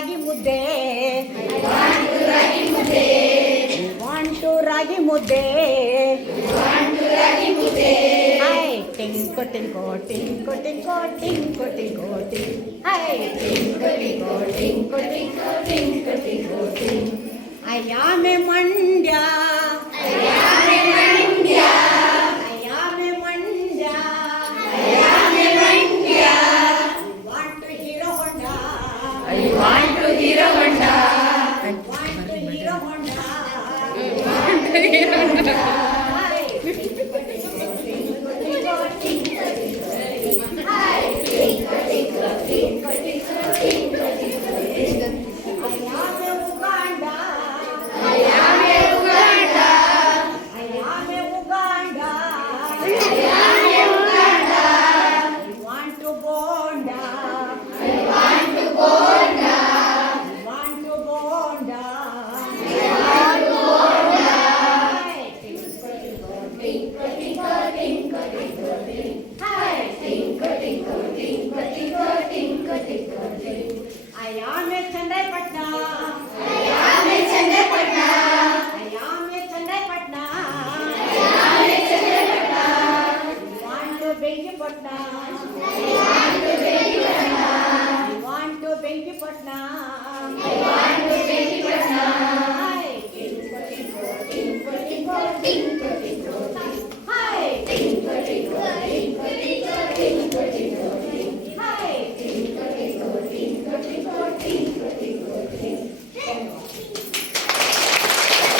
ರಾಗಿ ಮುದ್ದೆ ರಾಗಿ ಮುದ್ದೆ hi ಟಿಂಕೊ ಟಿಂಕೊ ಟಿಂಕೊ ಟಿಂಕೊ ಟಿಂಕೊ ಟಿಂಕೊ think hi ಟಿಂಕೊ ಟಿಂಕೊ ಟಿಂಕೊ ಟಿಂಕೊ ಟಿಂಕೊ ಟಿಂಕೊ think ಅಯ್ಯಾಮೆ Mandya I want to Benki Patna.